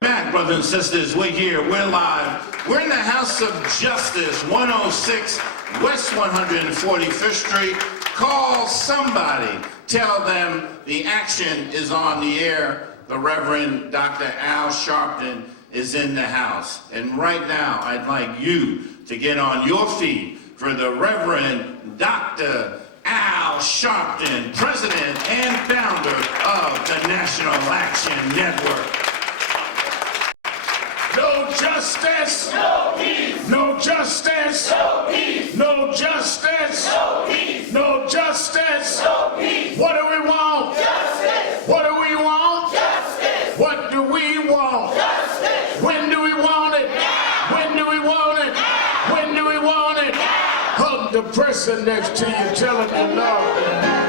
Back, brothers and sisters, we're here, we're live. We're in the House of Justice, 106 West 145th Street. Call somebody. Tell them the action is on the air. The Reverend Dr. Al Sharpton is in the house. And right now, I'd like you to get on your feet for the Reverend Dr. Al Sharpton, President and founder of the National Action Network. No justice, no peace. No justice, No peace. No justice, No peace. No justice. No peace. What do we want? Justice. What do we want? Justice. What do we want? Justice. When do we want it? Now. When do we want it? Now. When do we want it? Now. Hug the person next to you, tell him you love them.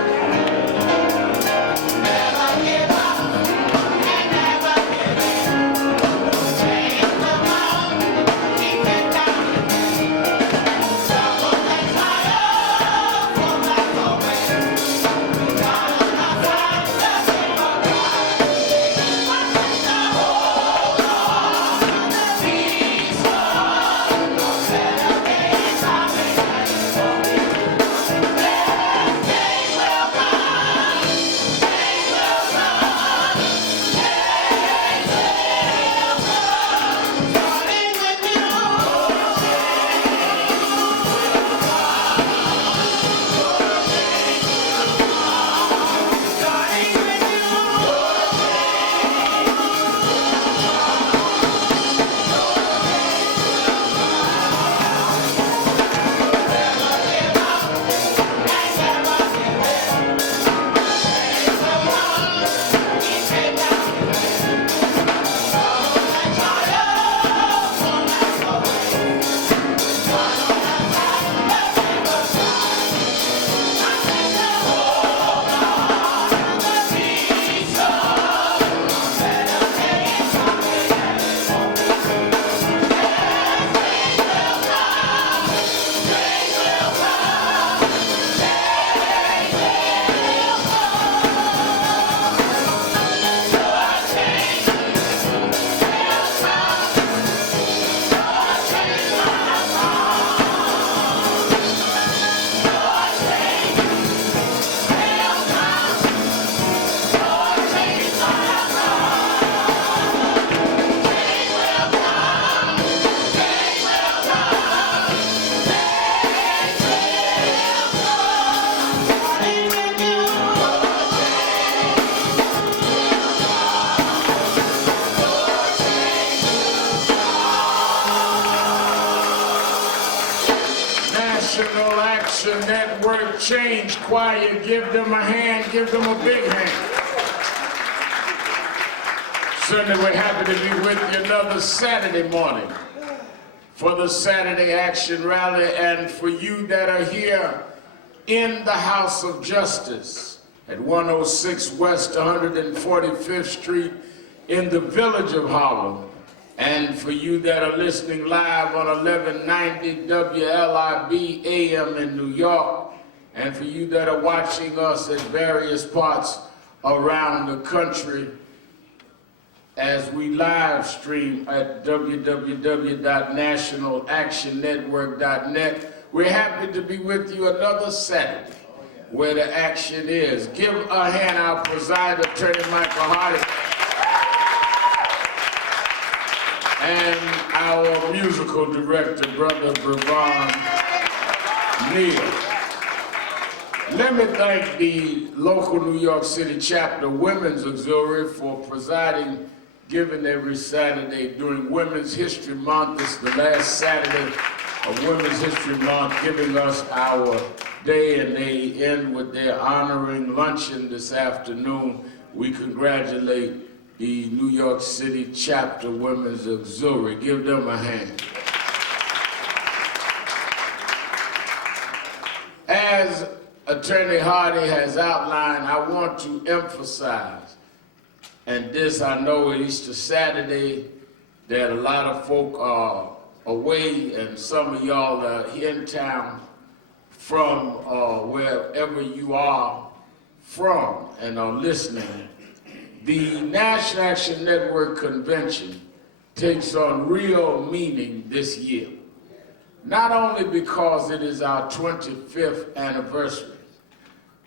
National Action Network Change Choir, give them a hand, give them a big hand. Certainly we're happy to be with you another Saturday morning for the Saturday Action Rally, and for you that are here in the House of Justice at 106 West 145th Street in the village of Harlem. And for you that are listening live on 1190 WLIB AM in New York, and for you that are watching us at various parts around the country as we live stream at www.nationalactionnetwork.net, we're happy to be with you another Saturday where the action is. Give a hand our presider, Attorney Michael Hardy, and our musical director, Brother Brevon Neal. Let me thank the local New York City chapter Women's Auxiliary for presiding, given every Saturday during Women's History Month. This is the last Saturday of Women's History Month, giving us our day, and they end with their honoring luncheon this afternoon. We congratulate the New York City Chapter Women's Auxiliary. Give them a hand. As Attorney Hardy has outlined, I want to emphasize, and this I know Easter Saturday, that a lot of folk are away, and some of y'all are here in town from wherever you are from and are listening. the National Action Network Convention takes on real meaning this year. Not only because it is our 25th anniversary,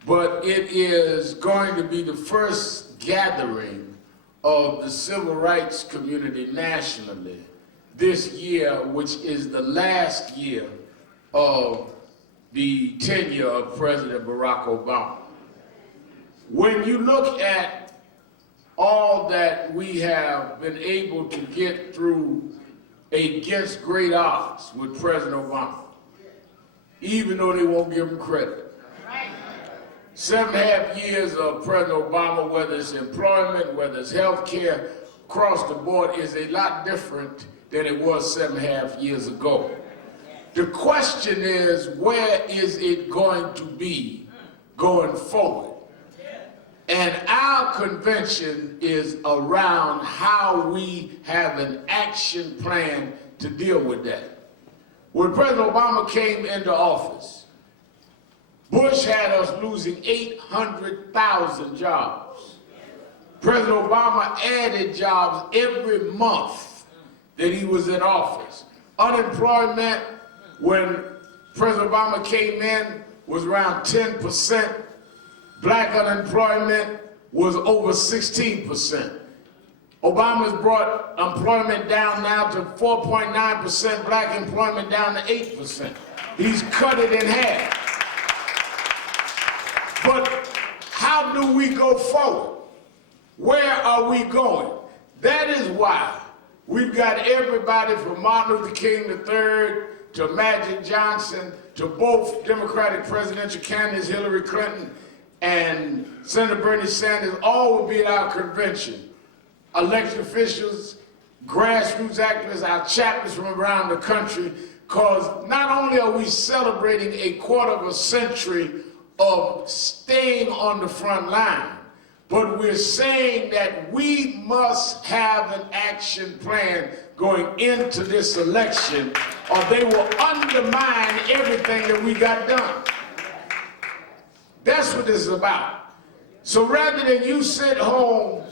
but it is going to be the first gathering of the civil rights community nationally this year, which is the last year of the tenure of President Barack Obama. When you look at all that we have been able to get through against great odds with President Obama, even though they won't give him credit. 7.5 years of President Obama, whether it's employment, whether it's health care, across the board is a lot different than it was 7.5 years ago. The question is, where is it going to be going forward? And our convention is around how we have an action plan to deal with that. When President Obama came into office, Bush had us losing 800,000 jobs. President Obama added jobs every month that he was in office. Unemployment, when President Obama came in, was around 10%. Black unemployment was over 16%. Obama's brought employment down now to 4.9%, black employment down to 8%. He's cut it in half. But how do we go forward? Where are we going? That is why we've got everybody from Martin Luther King III to Magic Johnson to both Democratic presidential candidates, Hillary Clinton and Senator Bernie Sanders, all will be at our convention. Elected officials, grassroots activists, our chapters from around the country, because not only are we celebrating a quarter of a century of staying on the front line, but we're saying that we must have an action plan going into this election, or they will undermine everything that we got done. That's what this is about. So rather than you sit home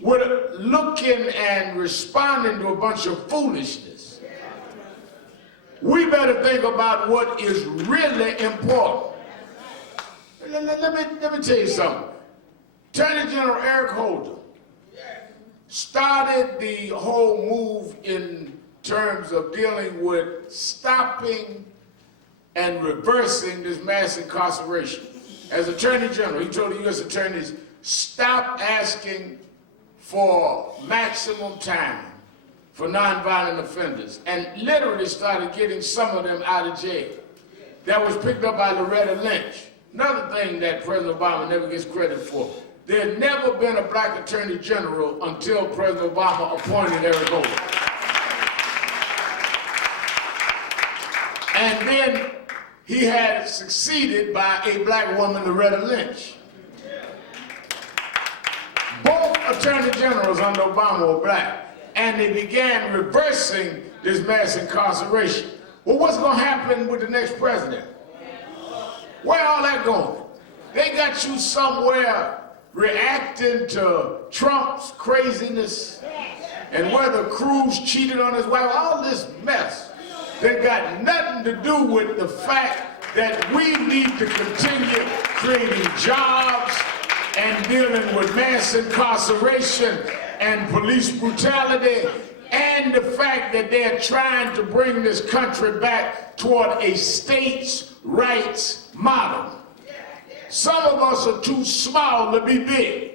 with looking and responding to a bunch of foolishness, we better think about what is really important. Let me tell you something. Attorney General Eric Holder started the whole move in terms of dealing with stopping and reversing this mass incarceration. As Attorney General, he told the U.S. attorneys, stop asking for maximum time for nonviolent offenders, and literally started getting some of them out of jail. That was picked up by Loretta Lynch. Another thing that President Obama never gets credit for. There had never been a black attorney general until President Obama appointed Eric Holder. And then he had succeeded by a black woman, Loretta Lynch. Both attorney generals under Obama were black, and they began reversing this mass incarceration. Well, what's going to happen with the next president? Where all that going? They got you somewhere reacting to Trump's craziness and whether Cruz cheated on his wife, all this mess. They got nothing to do with the fact that we need to continue creating jobs and dealing with mass incarceration and police brutality, and the fact that they're trying to bring this country back toward a states' rights model. Some of us are too small to be big.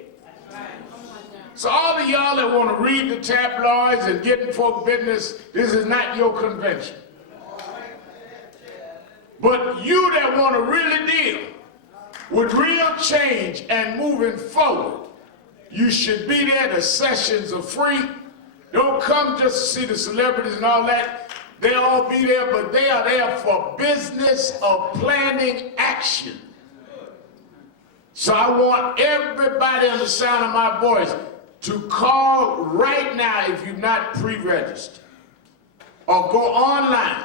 So all of y'all that want to read the tabloids and get in folk business, this is not your convention. But you that want to really deal with real change and moving forward, you should be there. The sessions are free. Don't come just to see the celebrities and all that. They'll all be there, but they are there for business of planning action. So I want everybody on the sound of my voice to call right now if you've not pre-registered, or go online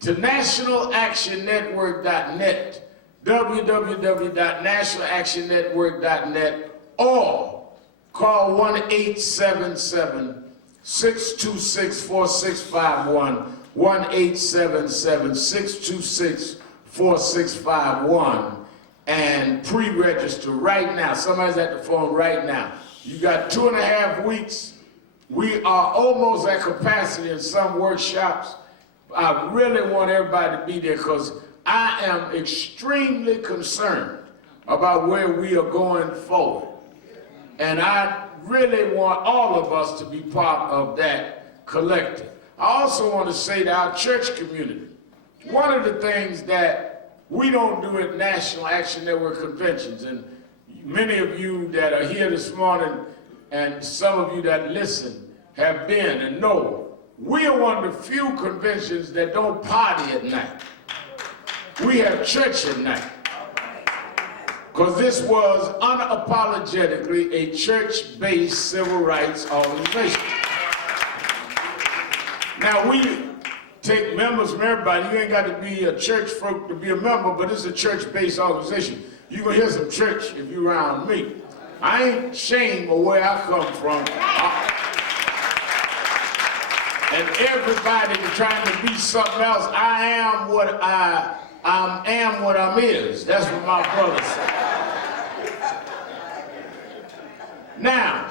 to nationalactionnetwork.net, www.nationalactionnetwork.net, or call 1-877-626-4651, 1-877-626-4651, and pre-register right now. Somebody's at the phone right now. You got 2.5 weeks. We are almost at capacity in some workshops. I really want everybody to be there because I am extremely concerned about where we are going forward. And I really want all of us to be part of that collective. I also want to say to our church community, one of the things that we don't do at National Action Network conventions, and many of you that are here this morning and some of you that listen have been and know, we are one of the few conventions that don't party at night. We have church at night. Because this was unapologetically a church-based civil rights organization. Now we take members from everybody. You ain't got to be a church folk to be a member, but it's a church-based organization. You're gonna hear some church if you around me. I ain't ashamed of where I come from. And everybody trying to be something else. I am what I am what I'm is. That's what my brother said. Now,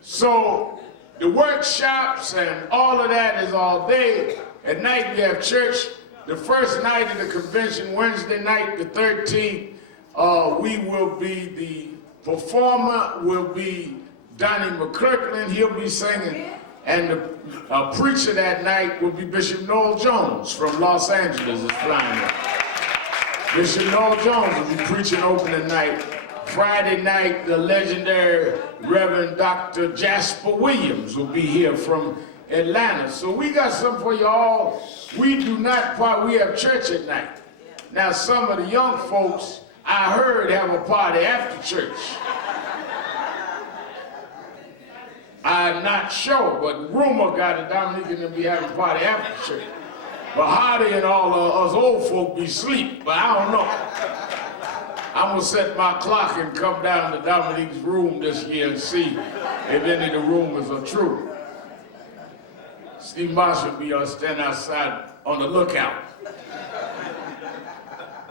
so the workshops and all of that is all day. At night we have church. The first night of the convention, Wednesday night, the 13th, we will be, the performer will be Donnie McClurkin. He'll be singing. And the preacher that night will be Bishop Noel Jones from Los Angeles is flying up. Bishop Noel Jones will be preaching opening night. Friday night, the legendary Reverend Dr. Jasper Williams will be here from Atlanta. So we got something for you all. We do not party, we have church at night. Now some of the young folks, I heard, have a party after church. I'm not sure, but rumor got it, Dominique and them be having a party after church. But Hardy and all of us old folk be asleep, but I don't know. I'm gonna set my clock and come down to Dominique's room this year and see if any of the rumors are true. Steve Marshall be standing outside on the lookout.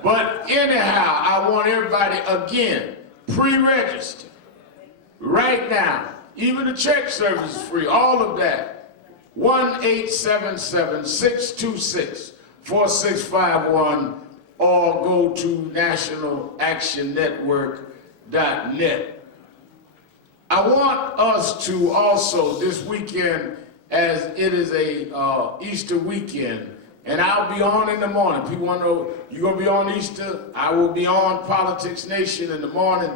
But anyhow, I want everybody, again, pre-register right now. Even the church service is free, all of that. 1-877-626-4651 or go to nationalactionnetwork.net. I want us to also this weekend, as it is a Easter weekend, and I'll be on in the morning. People want to know, you're going to be on Easter? I will be on Politics Nation in the morning,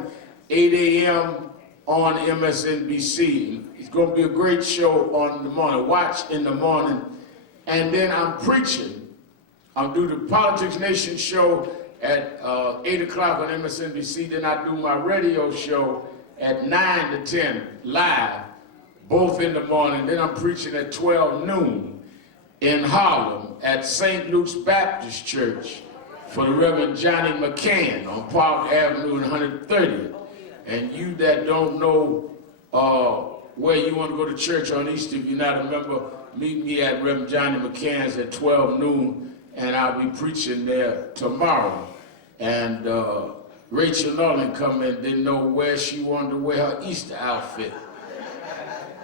8 a.m. on MSNBC. It's going to be a great show on the morning. Watch in the morning. And then I'm preaching. I'll do the Politics Nation show at 8 o'clock on MSNBC. Then I do my radio show at 9 to 10 live, both in the morning. Then I'm preaching at 12 noon in Harlem at St. Luke's Baptist Church for the Reverend Johnny McCann on Park Avenue and 130th. And you that don't know where you want to go to church on Easter, if you're not a member, meet me at Reverend Johnny McCann's at 12 noon, and I'll be preaching there tomorrow. And Rachel Nolan come in, didn't know where she wanted to wear her Easter outfit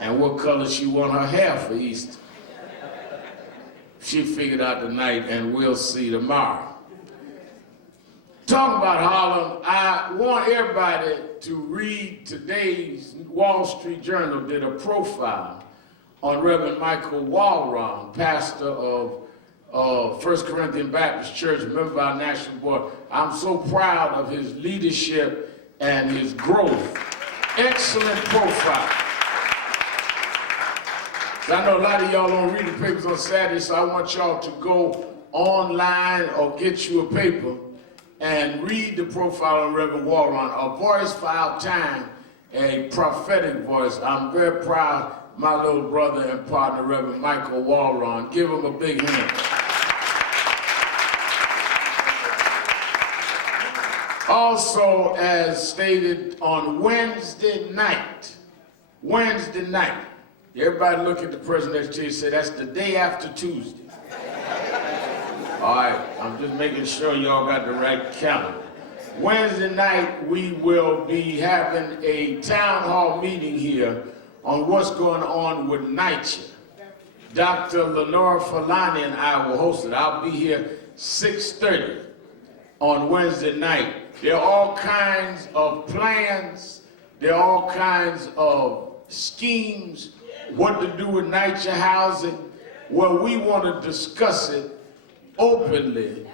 and what color she want her hair for Easter. She figured out tonight, and we'll see tomorrow. Talking about Harlem, I want everybody to read today's Wall Street Journal did a profile on Reverend Michael Walron, pastor of First Corinthian Baptist Church, member of our national board. I'm so proud of his leadership and his growth. Excellent profile. I know a lot of y'all don't read the papers on Saturday, so I want y'all to go online or get you a paper and read the profile of Reverend Walron, a voice for our time, a prophetic voice. I'm very proud, my little brother and partner, Reverend Michael Walron. Give him a big hand. Also, as stated on Wednesday night, Wednesday night. Everybody look at the person next to you and say, that's the day after Tuesday. All right, I'm just making sure y'all got the right calendar. Wednesday night, we will be having a town hall meeting here on what's going on with NYCHA. Dr. Lenora Falani and I will host it. I'll be here 6:30 on Wednesday night. There are all kinds of plans. There are all kinds of schemes, what to do with NYCHA housing. Well, we want to discuss it openly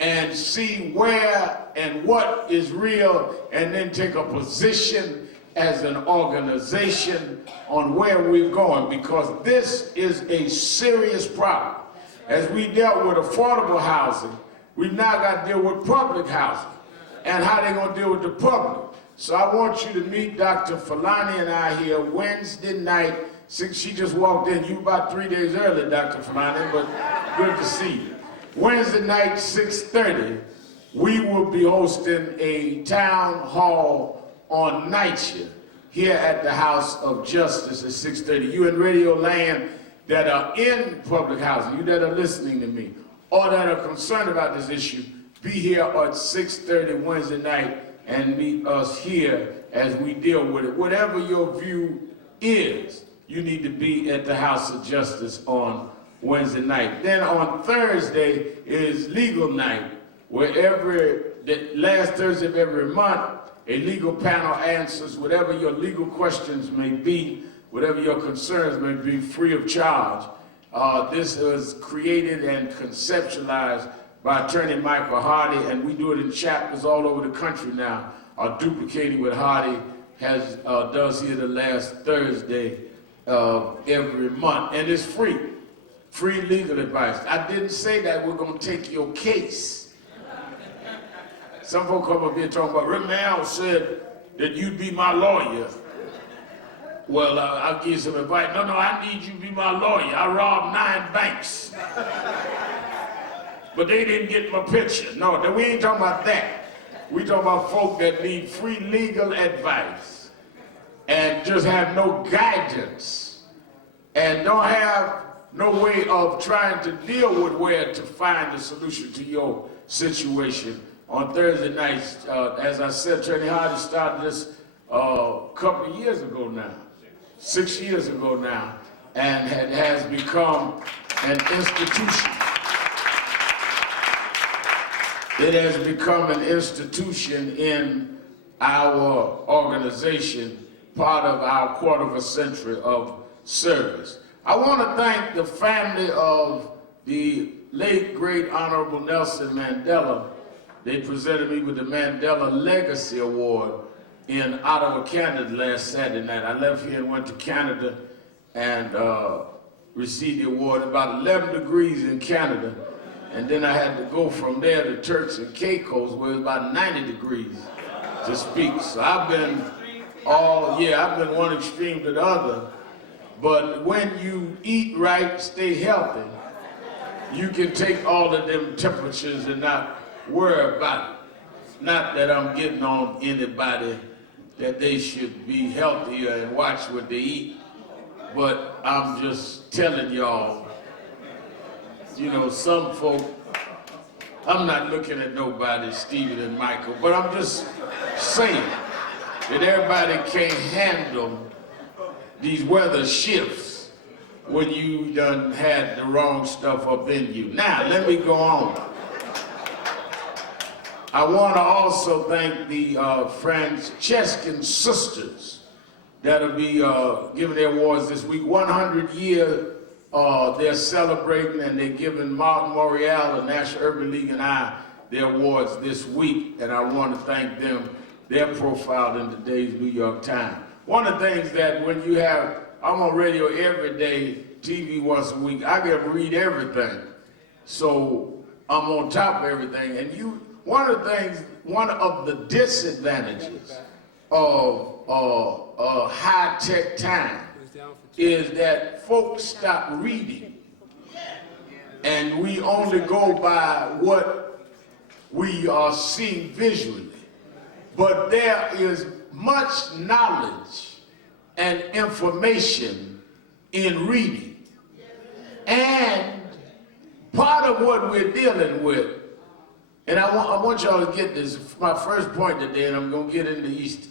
and see where and what is real, and then take a position as an organization on where we're going, because this is a serious problem. As we dealt with affordable housing, we've now got to deal with public housing and how they're going to deal with the public. So I want you to meet Dr. Falani and I here Wednesday night. She just walked in. You about 3 days early, Dr. Falani, but good to see you. Wednesday night, 6:30, we will be hosting a town hall on NYCHA here at the House of Justice at 6:30. You in Radio Land that are in public housing, you that are listening to me, or that are concerned about this issue, be here at 6:30 Wednesday night and meet us here as we deal with it. Whatever your view is, you need to be at the House of Justice on Wednesday night. Then on Thursday is legal night, where the last Thursday of every month, a legal panel answers whatever your legal questions may be, whatever your concerns may be, free of charge. This was created and conceptualized by Attorney Michael Hardy, and we do it in chapters all over the country now, duplicating what Hardy does here the last Thursday of every month, and it's free. Free legal advice. I didn't say that we're going to take your case. Some folks come up here talking about, Rick Mel said that you'd be my lawyer. Well, I'll give you some advice. No, I need you to be my lawyer. I robbed 9 banks. But they didn't get my picture. No, we ain't talking about that. We talking about folk that need free legal advice and just have no guidance and don't have no way of trying to deal with where to find a solution to your situation. On Thursday nights, as I said, Attorney Hardy started this a couple of years ago now, 6 years ago now, and it has become an institution. It has become an institution in our organization, part of our quarter of a century of service. I want to thank the family of the late, great Honorable Nelson Mandela. They presented me with the Mandela Legacy Award in Ottawa, Canada last Saturday night. I left here and went to Canada and received the award. About 11 degrees in Canada. And then I had to go from there to Turks and Caicos, where it's about 90 degrees to speak. So I've been one extreme to the other. But when you eat right, stay healthy, you can take all of them temperatures and not worry about it. Not that I'm getting on anybody that they should be healthier and watch what they eat, but I'm just telling y'all, some folk, I'm not looking at nobody, Stephen and Michael, but I'm just saying that everybody can't handle these weather shifts when you done had the wrong stuff up in you. Now, let me go on. I want to also thank the Francescan sisters that'll be giving their awards this week. 100 year they're celebrating, and they're giving Martin Morial, the National Urban League, and I their awards this week, and I want to thank them. They're profiled in today's New York Times. One of the things that when you have, I'm on radio every day, TV once a week, I get to read everything. So I'm on top of everything. And one of the disadvantages of high-tech time is that folks stop reading. And we only go by what we are seeing visually. But there is much knowledge and information in reading. And part of what we're dealing with, and I want y'all to get this, my first point today, and I'm going to get into Easter.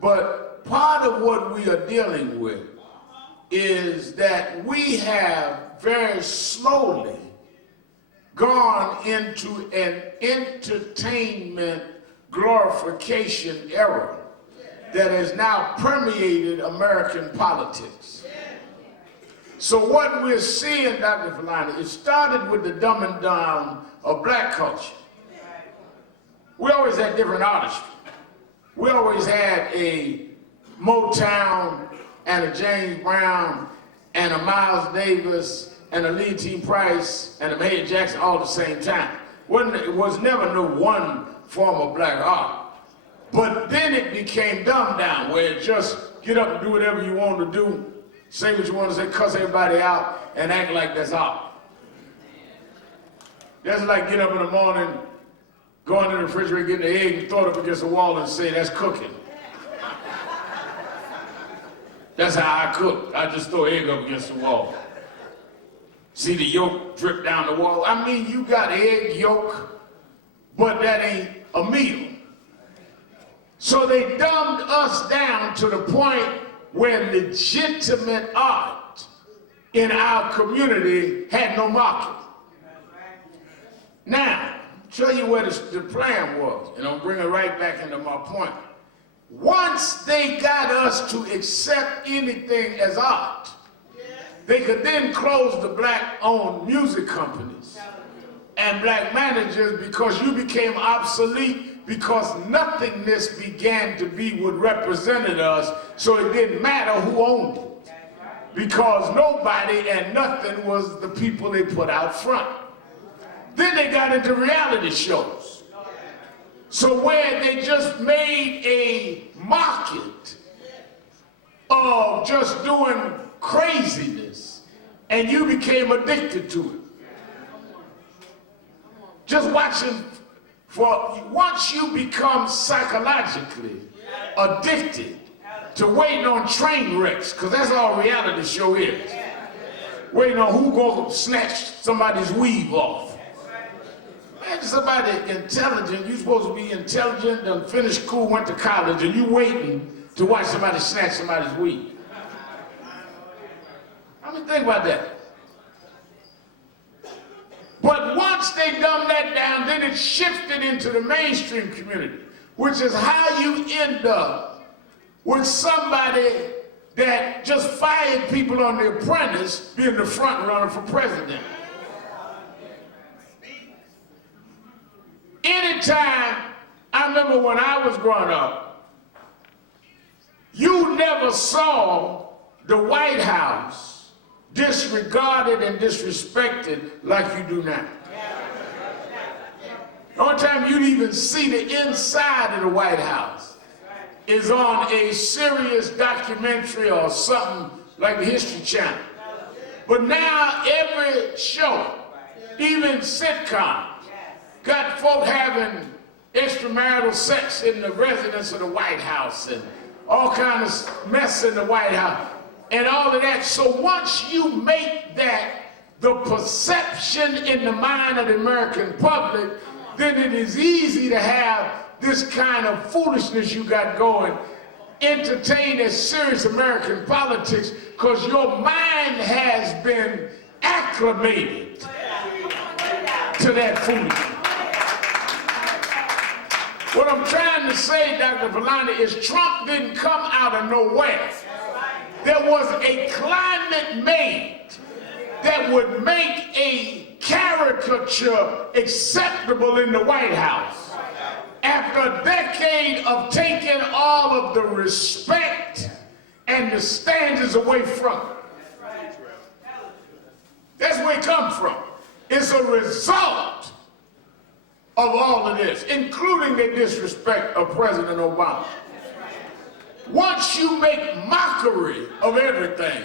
But part of what we are dealing with is that we have very slowly gone into an entertainment glorification era that has now permeated American politics. So what we're seeing, Dr. Falani, it started with the dumbing down of black culture. We always had different artistry. We always had a Motown and a James Brown and a Miles Davis and a Lee T. Price and a Mahalia Jackson all at the same time. It was never no one form of black art. But then it became dumbed down, where it just get up and do whatever you want to do, say what you want to say, cuss everybody out, and act like that's art. That's like get up in the morning, go into the refrigerator, get the egg, and throw it up against the wall and say, that's cooking. That's how I cook. I just throw egg up against the wall. See the yolk drip down the wall. I mean, you got egg yolk, but that ain't a meal. So they dumbed us down to the point where legitimate art in our community had no market. Now, show you where the plan was, and I'm bringing it right back into my point. Once they got us to accept anything as art, they could then close the black-owned music companies and black managers because you became obsolete, because nothingness began to be what represented us, so it didn't matter who owned it, because nobody and nothing was the people they put out front. Then they got into reality shows. So where they just made a market of just doing craziness, and you became addicted to it. Just watching, once you become psychologically addicted to waiting on train wrecks, because that's all reality show is. Waiting on who gonna snatch somebody's weave off. Man, somebody intelligent, you supposed to be intelligent, done finished school, went to college, and you waiting to watch somebody snatch somebody's weave. I mean, think about that. But once they dumbed that down, then it shifted into the mainstream community, which is how you end up with somebody that just fired people on The Apprentice being the front runner for president. Anytime, I remember when I was growing up, you never saw the White House disregarded and disrespected like you do now. The only time you'd even see the inside of the White House is on a serious documentary or something like the History Channel. But now every show, even sitcom, got folk having extramarital sex in the residence of the White House and all kinds of mess in the White House and all of that. So once you make that the perception in the mind of the American public, then it is easy to have this kind of foolishness you got going, entertain as serious American politics, because your mind has been acclimated to that foolishness. What I'm trying to say, Dr. Falani, is Trump didn't come out of nowhere. There was a climate made that would make a caricature acceptable in the White House after a decade of taking all of the respect and the standards away from it. That's where it comes from. It's a result of all of this, including the disrespect of President Obama. Once you make mockery of everything,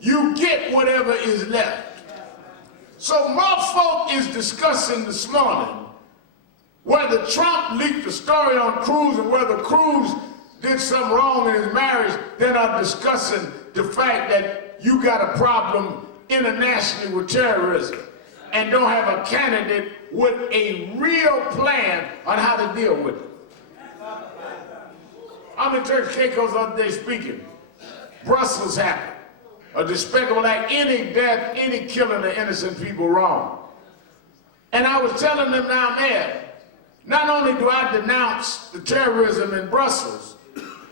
you get whatever is left. So more folk is discussing this morning whether Trump leaked the story on Cruz and whether Cruz did something wrong in his marriage, then are discussing the fact that you got a problem internationally with terrorism and don't have a candidate with a real plan on how to deal with it. I'm in Turks and Caicos the other day speaking. Brussels happened. A despicable act, any death, any killing of innocent people wrong. And I was telling them down there, not only do I denounce the terrorism in Brussels,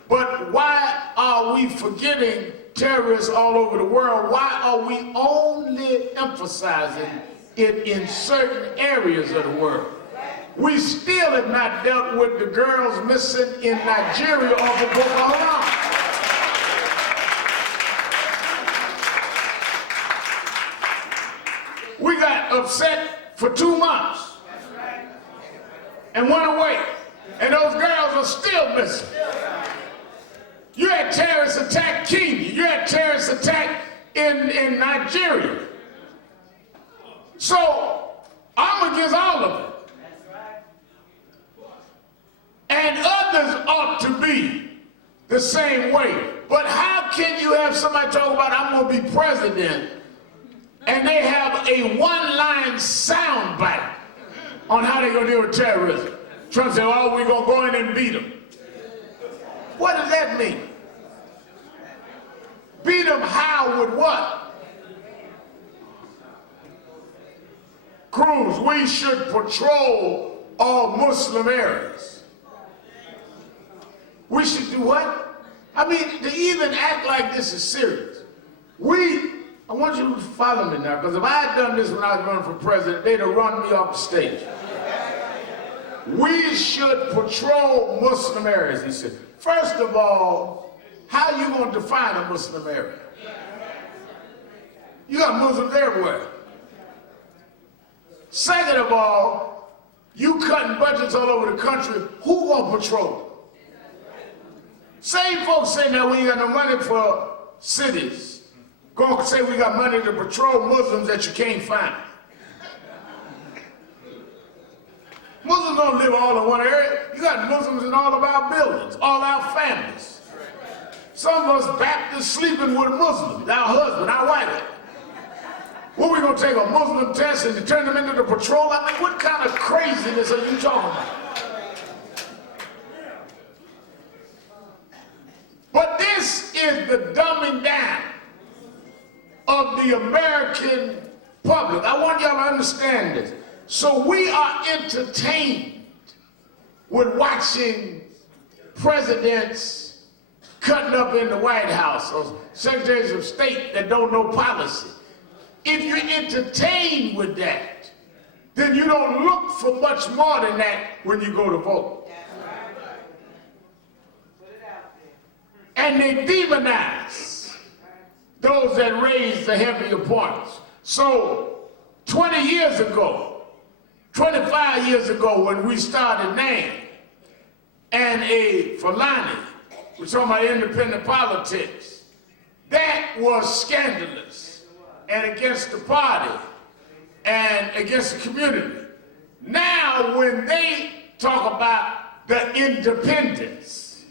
but why are we forgetting terrorists all over the world? Why are we only emphasizing it in certain areas of the world? We still have not dealt with the girls missing in Nigeria off of Boko Haram. We got upset for 2 months and went away, and those girls are still missing. You had terrorists attack Kenya. You had terrorists attack in Nigeria. So I'm against all of it. And others ought to be the same way. But how can you have somebody talk about, I'm going to be president, and they have a one-line soundbite on how they're going to deal with terrorism? Trump said, oh, we're going to go in and beat them. What does that mean? Beat them how with what? Cruz, we should patrol all Muslim areas. We should do what? I mean, to even act like this is serious. I want you to follow me now, because if I had done this when I was running for president, they'd have run me off the stage. We should patrol Muslim areas, he said. First of all, how are you going to define a Muslim area? You got Muslims everywhere. Second of all, you cutting budgets all over the country, who going to patrol? Same folks say now we ain't got no money for cities. Going to say we got money to patrol Muslims that you can't find. Muslims don't live all in one area. You got Muslims in all of our buildings, all our families. Some of us Baptists sleeping with Muslims, our husband, our wife. What, we gonna take a Muslim test and turn them into the patrol? I mean, what kind of craziness are you talking about? But this is the dumbing down of the American public. I want y'all to understand this. So we are entertained with watching presidents cutting up in the White House or secretaries of state that don't know policy. If you're entertained with that, then you don't look for much more than that when you go to vote. And they demonize those that raise the heavier points. So 20 years ago, 25 years ago, when we started NAM and a Fulani, we're talking about independent politics, that was scandalous and against the party and against the community. Now, when they talk about the independence,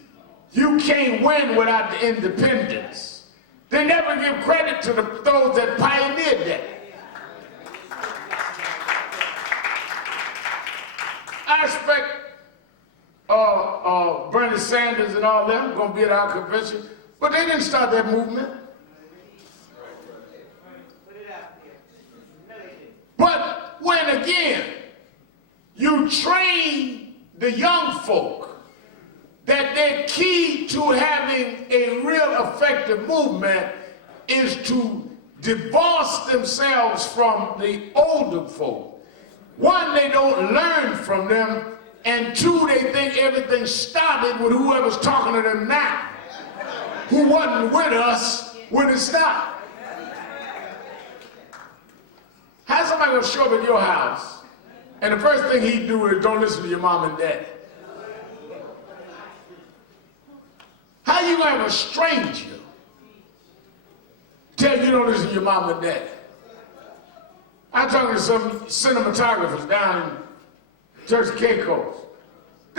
you can't win without the independence. They never give credit to those that pioneered that. I expect Bernie Sanders and all them going to be at our convention, but they didn't start that movement. But when again, you train the young folk that their key to having a real effective movement is to divorce themselves from the older folk. One, they don't learn from them, and two, they think everything started with whoever's talking to them now, who wasn't with us when it started. How's somebody gonna show up at your house, and the first thing he'd do is don't listen to your mom and dad? How you gonna have a stranger tell you don't listen to your mom and dad? I'm talking to some cinematographers down in Turks and Caicos.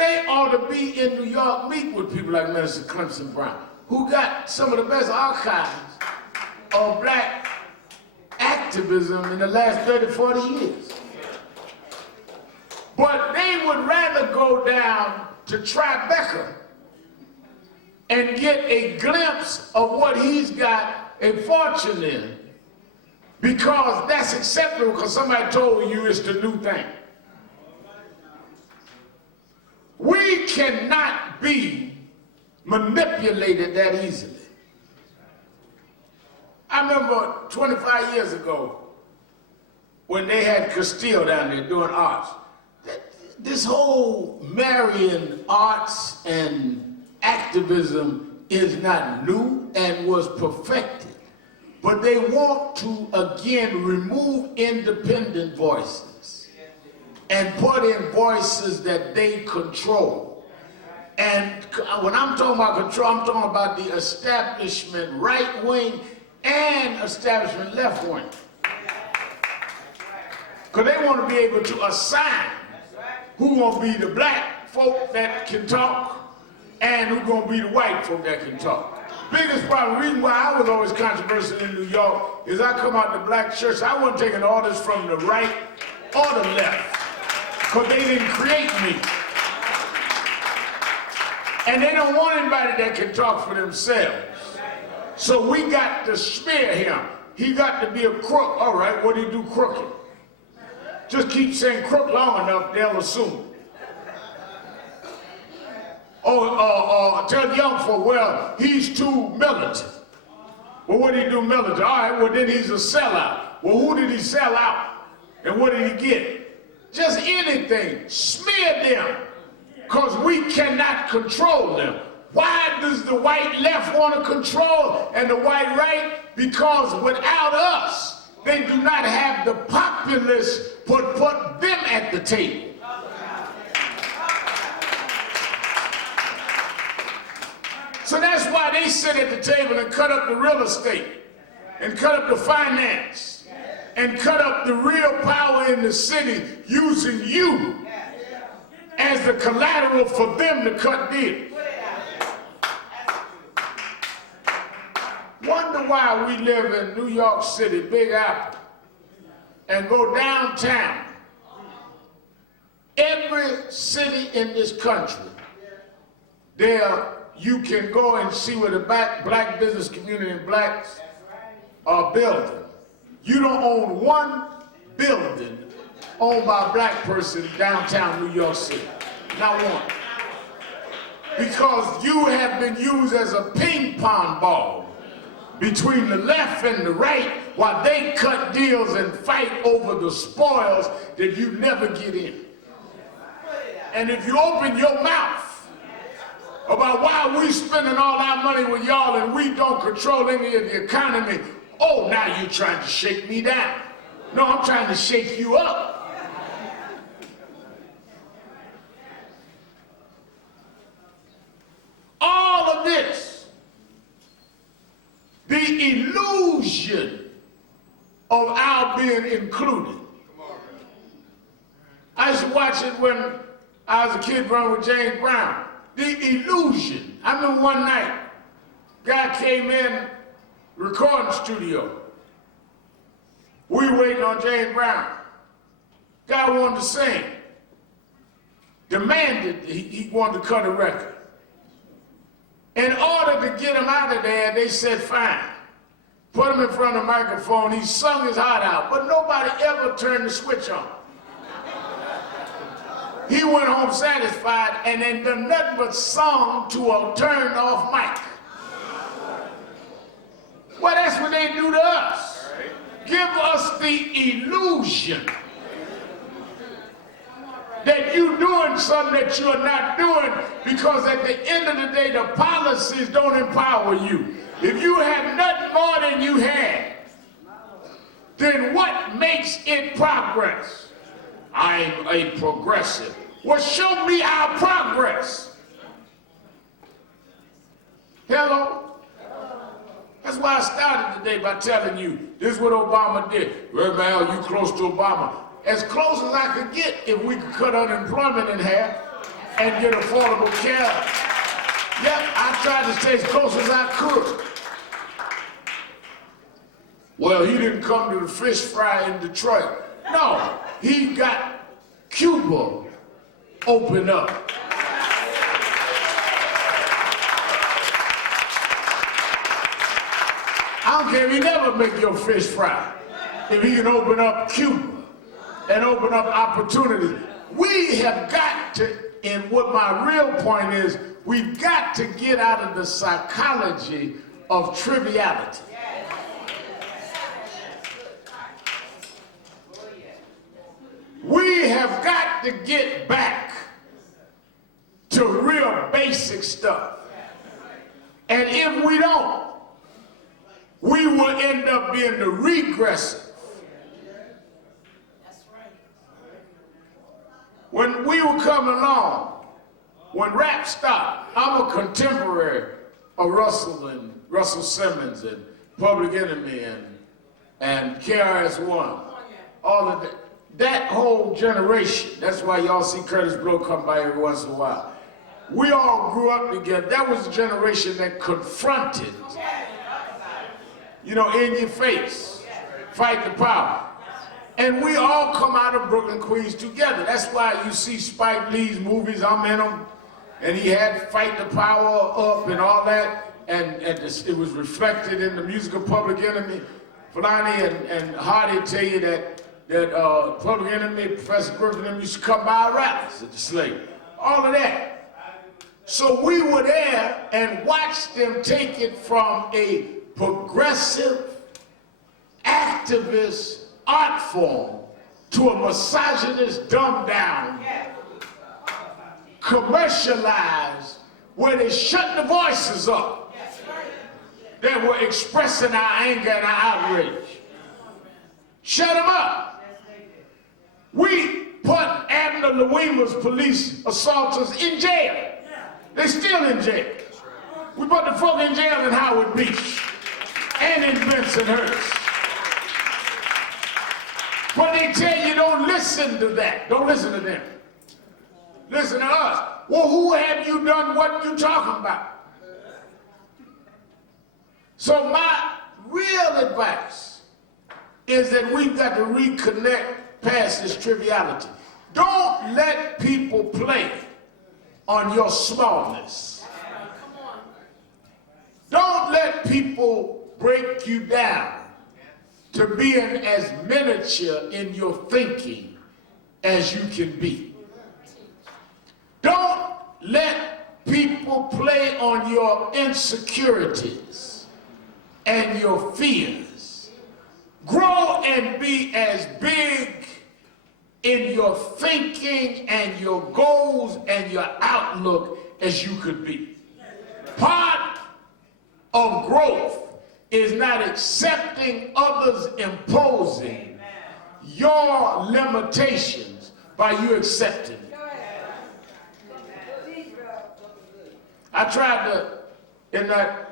They ought to be in New York meeting with people like Minister Clemson Brown, who got some of the best archives of black activism in the last 30, 40 years. But they would rather go down to Tribeca and get a glimpse of what he's got a fortune in, because that's acceptable, because somebody told you it's the new thing. We cannot be manipulated that easily. I remember 25 years ago when they had Castile down there doing arts. This whole marrying arts and activism is not new and was perfected. But they want to, again, remove independent voices and put in voices that they control. And when I'm talking about control, I'm talking about the establishment right wing and establishment left wing. Because they want to be able to assign who gonna be the black folk that can talk and who gonna be the white folk that can talk. Biggest problem, reason why I was always controversial in New York is I come out the black church, I wasn't taking orders from the right or the left, because they didn't create me. And they don't want anybody that can talk for themselves. So we got to smear him. He got to be a crook. All right, what do you do crooked? Just keep saying crook long enough, they'll assume. Tell young folk, well, he's too militant. Well, what did he do militant? All right, well, then he's a sellout. Well, who did he sell out? And what did he get? Just anything. Smear them, because we cannot control them. Why does the white left want to control and the white right? Because without us, they do not have the populace put them at the table. So that's why they sit at the table and cut up the real estate and cut up the finance and cut up the real power in the city, using you as the collateral for them to cut deals. Wonder why we live in New York City, Big Apple, and go downtown. Every city in this country, there you can go and see where the black business community and blacks are building. You don't own one building owned by a black person downtown New York City. Not one. Because you have been used as a ping pong ball between the left and the right while they cut deals and fight over the spoils that you never get in. And if you open your mouth about why we spending all our money with y'all and we don't control any of the economy, oh, now you're trying to shake me down. No, I'm trying to shake you up. All of this, the illusion of our being included. I used to watch it when I was a kid running with James Brown. The illusion. I remember one night, guy came in, recording studio. We were waiting on James Brown. Guy wanted to sing. Demanded he wanted to cut a record. In order to get him out of there, they said, fine. Put him in front of the microphone. He sung his heart out, but nobody ever turned the switch on. He went home satisfied and then done nothing but sung to a turned off mic. Well, that's what they do to us. Give us the illusion that you're doing something that you're not doing, because at the end of the day, the policies don't empower you. If you have nothing more than you had, then what makes it progress? I'm a progressive. Well, show me our progress. Hello? That's why I started today by telling you, this is what Obama did. Well, man, you close to Obama. As close as I could get if we could cut unemployment in half. and get affordable care. Yep, I tried to stay as close as I could. Well, he didn't come to the fish fry in Detroit. No, he got Cuba opened up. I don't care if he never make your fish fry. If he can open up Cuba and open up opportunities. We have got to, and what my real point is, we've got to get out of the psychology of triviality. We have got to get back to real basic stuff. And if we don't, we will end up being the regressive. When we were coming along, when rap stopped, I'm a contemporary of Russell Simmons and Public Enemy and KRS-One. All of that. That whole generation, that's why y'all see Curtis Blow come by every once in a while. We all grew up together. That was the generation that confronted, in your face, fight the power. And we all come out of Brooklyn, Queens together. That's why you see Spike Lee's movies, I'm in them, and he had Fight the Power up and all that, and it was reflected in the music of Public Enemy. Fulani and Hardy tell you that Public Enemy, Professor Griffin, them used to come by our rallies at the Slate. All of that. So we were there and watched them take it from a progressive, activist art form to a misogynist, dumbed down, commercialized, where they shut the voices up that were expressing our anger and our outrage. Shut them up. We put Abner Louima's police assaulters in jail. They're still in jail. We put the folk in jail in Howard Beach and in Bensonhurst. But they tell you don't listen to that. Don't listen to them. Listen to us. Well, who have you done what you talking about? So my real advice is that we've got to reconnect past this triviality. Don't let people play on your smallness. Don't let people break you down to being as miniature in your thinking as you can be. Don't let people play on your insecurities and your fears. Grow and be as big in your thinking and your goals and your outlook as you could be. Part of growth is not accepting others imposing your limitations by you accepting it. I tried to, in that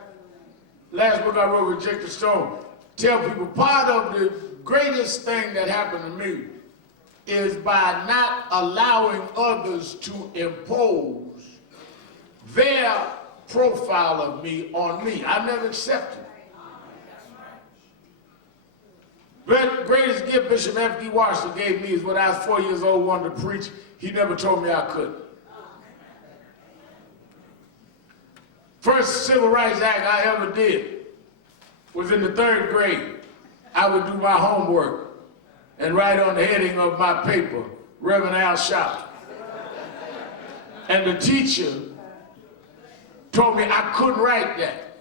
last book I wrote, Rejected Stone, tell people part of the greatest thing that happened to me is by not allowing others to impose their profile of me on me. I never accepted it. The greatest gift Bishop F.D. Washington gave me is when I was 4 years old, wanted to preach. He never told me I couldn't. First Civil Rights Act I ever did was in the 3rd grade. I would do my homework and write on the heading of my paper, Reverend Al Sharpton. And the teacher told me I couldn't write that.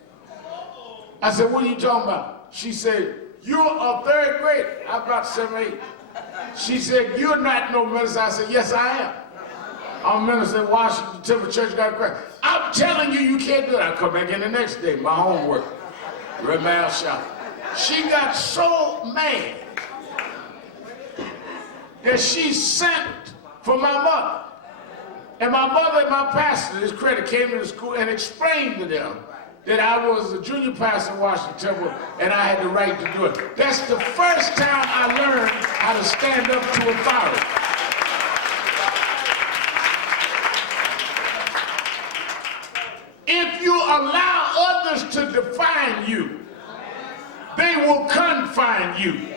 I said, what are you talking about? She said, you're a 3rd grader. I was about 7 or 8. She said, you're not no minister. I said, yes, I am. I'm a minister at Washington Temple Church of God Christ. I'm telling you, you can't do that. I come back in the next day, my homework. Reverend Al Sharpton. She got so mad that she sent for my mother. And my mother and my pastor, his credit, came to the school and explained to them that I was a junior pastor in Washington Temple and I had the right to do it. That's the first time I learned how to stand up to authority. define you.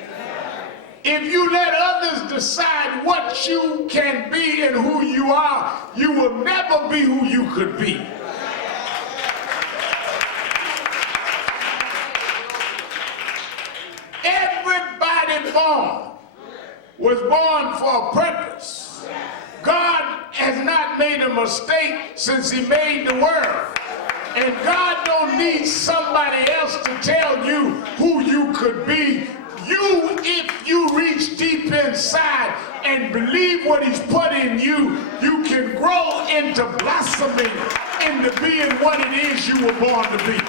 If you let others decide what you can be and who you are, you will never be who you could be. Everybody born was born for a purpose. God has not made a mistake since he made the world. And God don't need somebody else to tell you who you could be. You, if you reach deep inside and believe what he's put in you, you can grow into blossoming into being what it is you were born to be.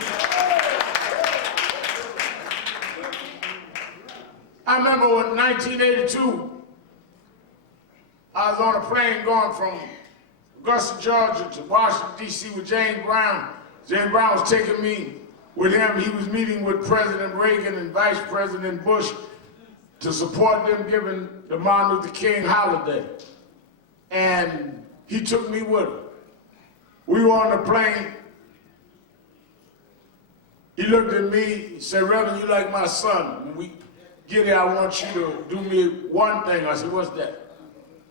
I remember in 1982, I was on a plane going from Augusta, Georgia to Washington, D.C. with James Brown. James Brown was taking me with him. He was meeting with President Reagan and Vice President Bush to support them giving the Martin Luther King holiday. And he took me with him. We were on the plane. He looked at me, he said, "Reverend, you like my son. When we get here, I want you to do me one thing." I said, "What's that?"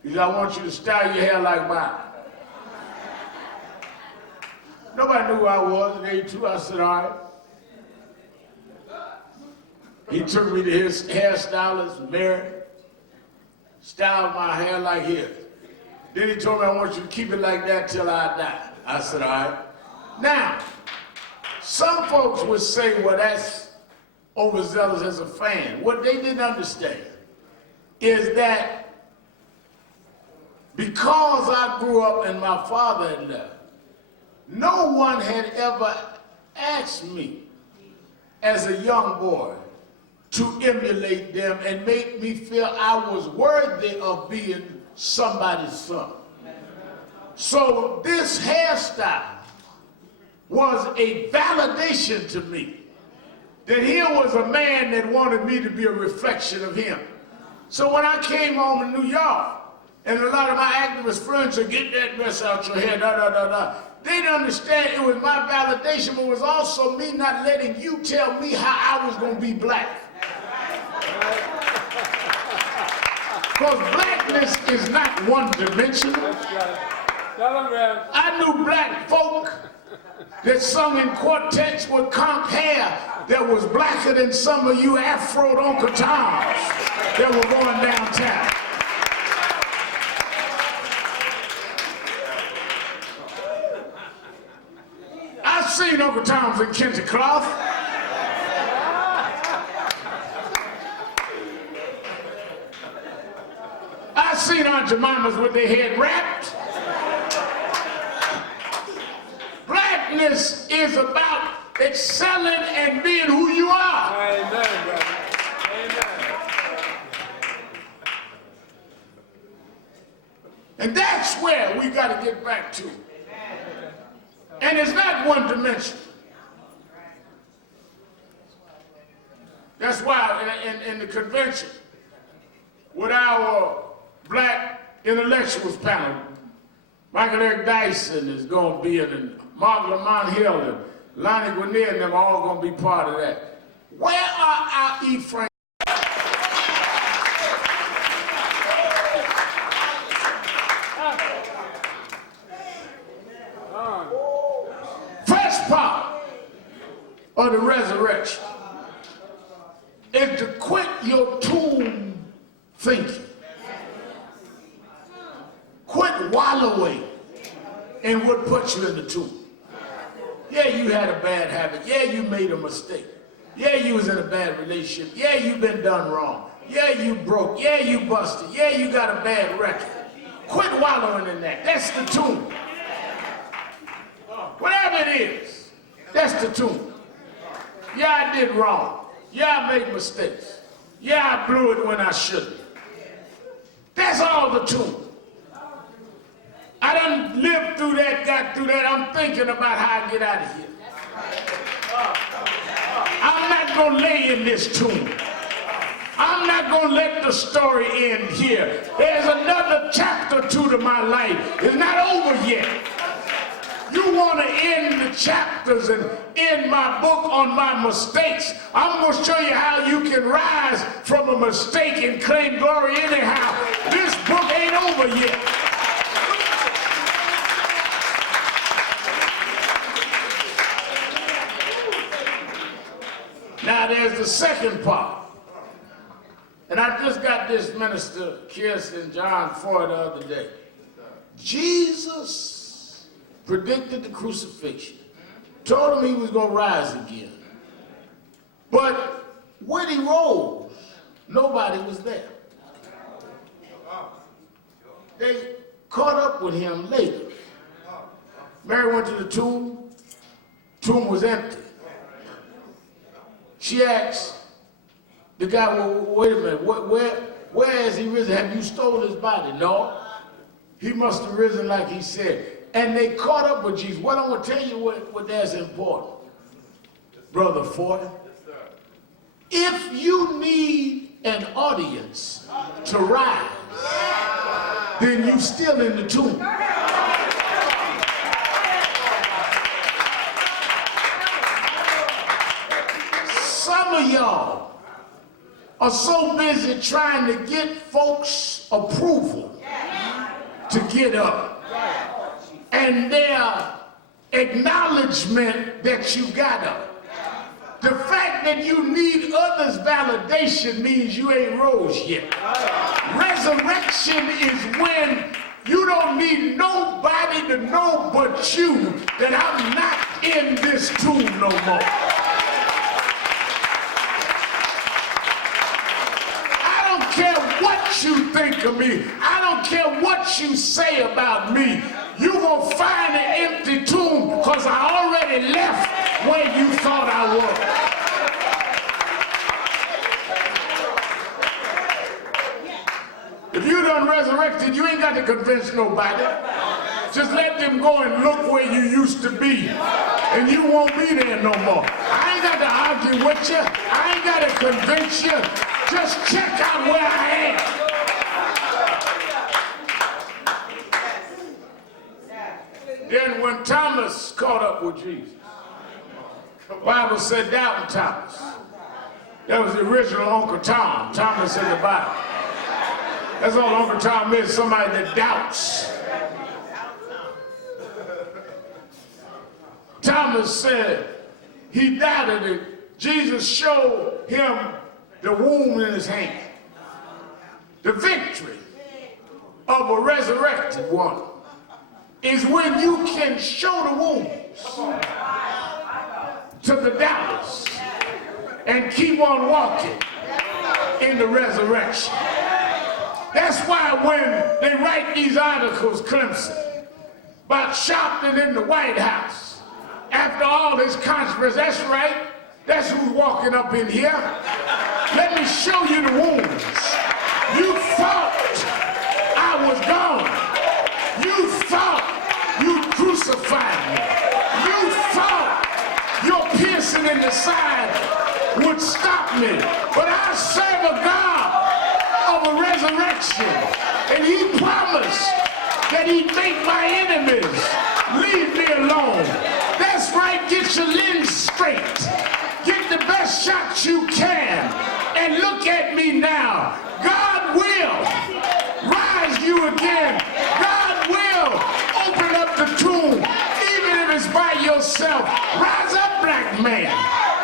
He said, "I want you to style your hair like mine." Nobody knew who I was at 82. I said, "All right." He took me to his hairstylist, Mary, styled my hair like his. Then he told me, "I want you to keep it like that till I die." I said, "All right." Now, some folks would say, "Well, that's overzealous as a fan." What they didn't understand is that because I grew up and my father had left, no one had ever asked me as a young boy to emulate them and make me feel I was worthy of being somebody's son. So this hairstyle was a validation to me that here was a man that wanted me to be a reflection of him. So when I came home in New York, and a lot of my activist friends said, "Get that mess out your hair, da da da da," they didn't understand it was my validation, but it was also me not letting you tell me how I was going to be black. Because blackness is not one-dimensional. I knew black folk that sung in quartets with conch hair that was blacker than some of you Afro Uncle Toms that were going downtown. I've seen Uncle Toms in Kente cloth. I've seen Aunt Jemimas with their head wrapped. Blackness is about excelling and being who you are. Amen, brother. Amen. And that's where we got to get back to. And it's not one dimension. That's why in the convention, with our black intellectuals panel, Michael Eric Dyson is going to be in, and Mark Lamont Hill and Lonnie Guinier and them are all going to be part of that. Where are our E. Frank? First part of the resurrection is to quit your tomb thinking. Quit wallowing in what puts you in the tomb. Yeah, you had a bad habit. Yeah, you made a mistake. Yeah, you was in a bad relationship. Yeah, you've been done wrong. Yeah, you broke. Yeah, you busted. Yeah, you got a bad record. Quit wallowing in that. That's the tomb. Whatever it is, that's the tomb. Yeah, I did wrong. Yeah, I made mistakes. Yeah, I blew it when I shouldn't. That's all the tomb. I done lived through that, got through that. I'm thinking about how I get out of here. I'm not going to lay in this tomb. I'm not going to let the story end here. There's another chapter 2 to my life. It's not over yet. You want to end the chapters and end my book on my mistakes. I'm going to show you how you can rise from a mistake and claim glory anyhow. This book ain't over yet. Now there's the second part. And I just got this Minister Kirsten John 4 the other day. Jesus predicted the crucifixion, told him he was going to rise again. But when he rose, nobody was there. They caught up with him later. Mary went to the tomb. Tomb was empty. She asked the guy, well, wait a minute, where has he risen? Have you stolen his body? No. He must have risen like he said. And they caught up with Jesus. Well, I'm going to tell you what that's important. Brother Ford, if you need an audience to rise, then you still in the tomb. Some of y'all are so busy trying to get folks' approval to get up, and their acknowledgement that you got up. The fact that you need others' validation means you ain't rose yet. Resurrection is when you don't need nobody to know but you that I'm not in this tomb no more. I don't care what you think of me. I don't care what you say about me. You gonna find an empty tomb because I already left where you thought I was. If you done resurrected, you ain't got to convince nobody. Just let them go and look where you used to be, and you won't be there no more. I ain't got to argue with you. I ain't got to convince you. Just check out where I am. Then when Thomas caught up with Jesus, the Bible said doubting Thomas. That was the original Uncle Tom, Thomas in the Bible. That's all Uncle Tom is, somebody that doubts. Thomas said he doubted it. Jesus showed him the wound in his hand. The victory of a resurrected one is when you can show the wounds to the doubters and keep on walking in the resurrection. That's why when they write these articles, Clemson, about Sharpton in the White House, after all this controversy, that's right, that's who's walking up in here. Let me show you the wounds. You thought I was gone. You thought you crucified me. You thought your piercing in the side would stop me. But I serve a God of a resurrection, and he promised that he'd make my enemies leave me alone. That's right, get your lens straight. Get the best shot you can, and look at me now. God will rise you again. God will open up the tomb, even if it's by yourself. Rise up, black man.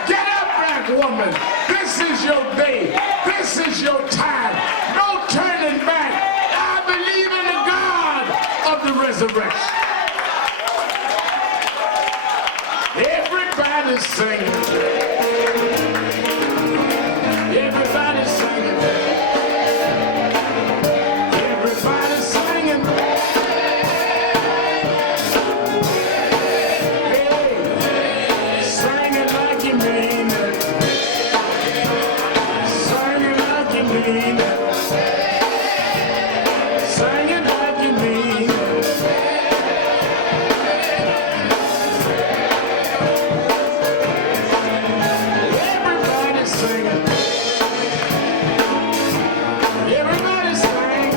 Get up, black woman. This is your day. This is your time. No turning back. I believe in the God of the resurrection. Everybody's singing. Everybody's singing. Everybody's singing. Hey, singing like you mean it. Singing like you mean it. Singing like you mean it. Everybody's singing. Everybody's singing.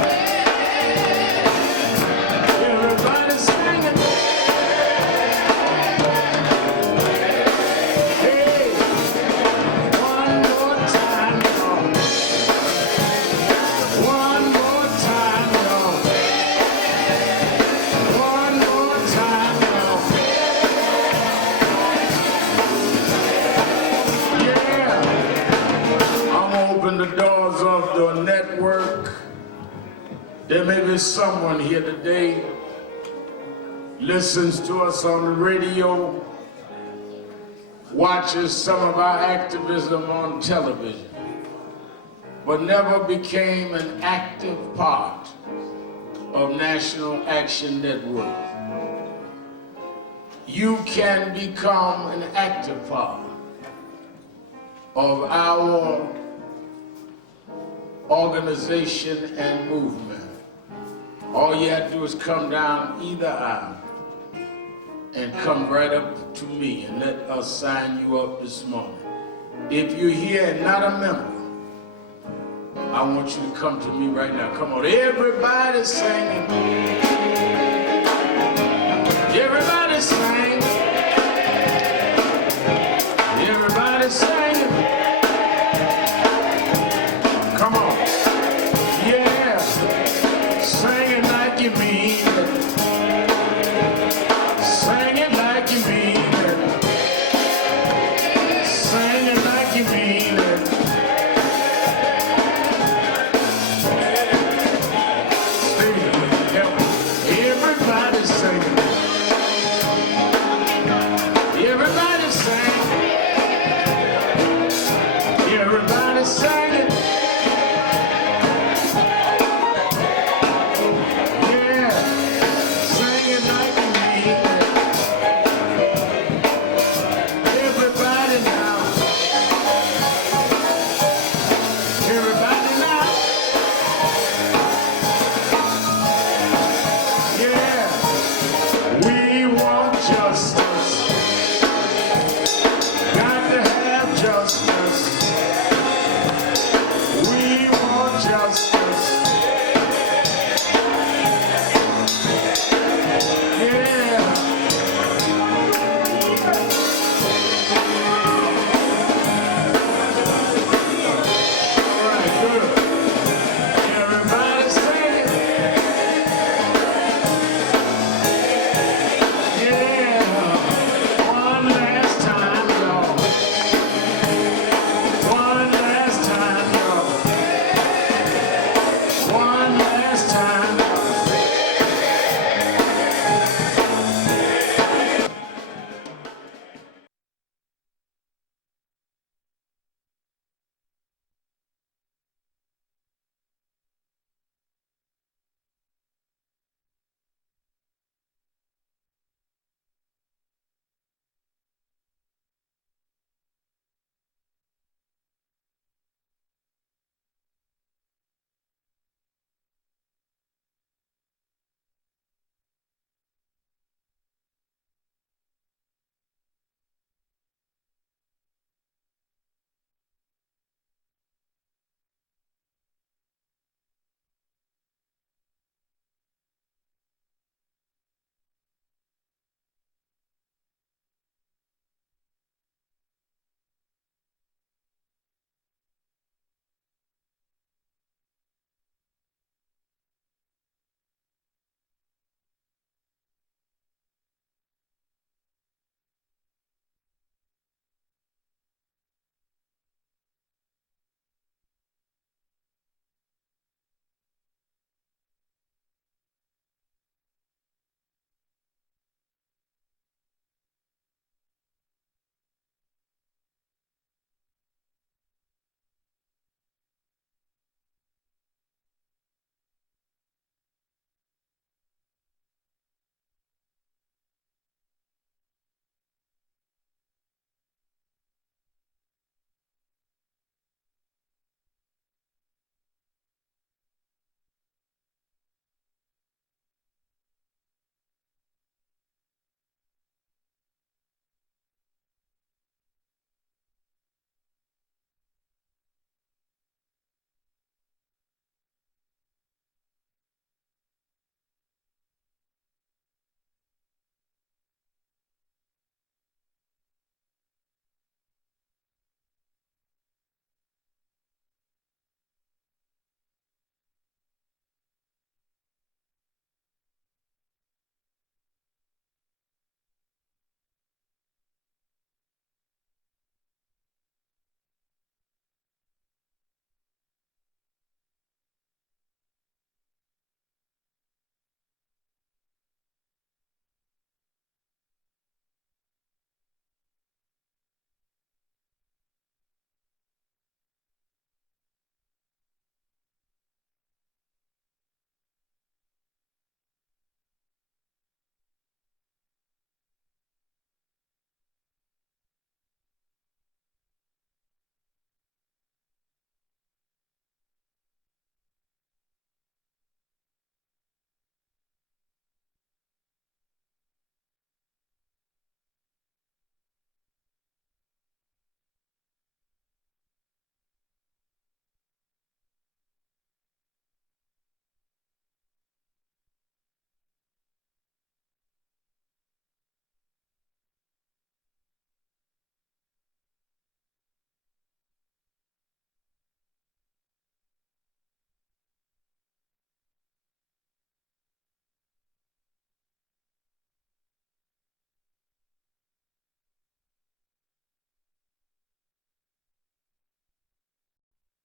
Everybody's singing. the doors of the network. There may be someone here today listens to us on the radio, watches some of our activism on television, but never became an active part of National Action Network. You can become an active part of our organization and movement. All you have to do is come down either aisle and come right up to me and let us sign you up this morning. If you're here and not a member, I want you to come to me right now. Come on, everybody singing. Everybody sing.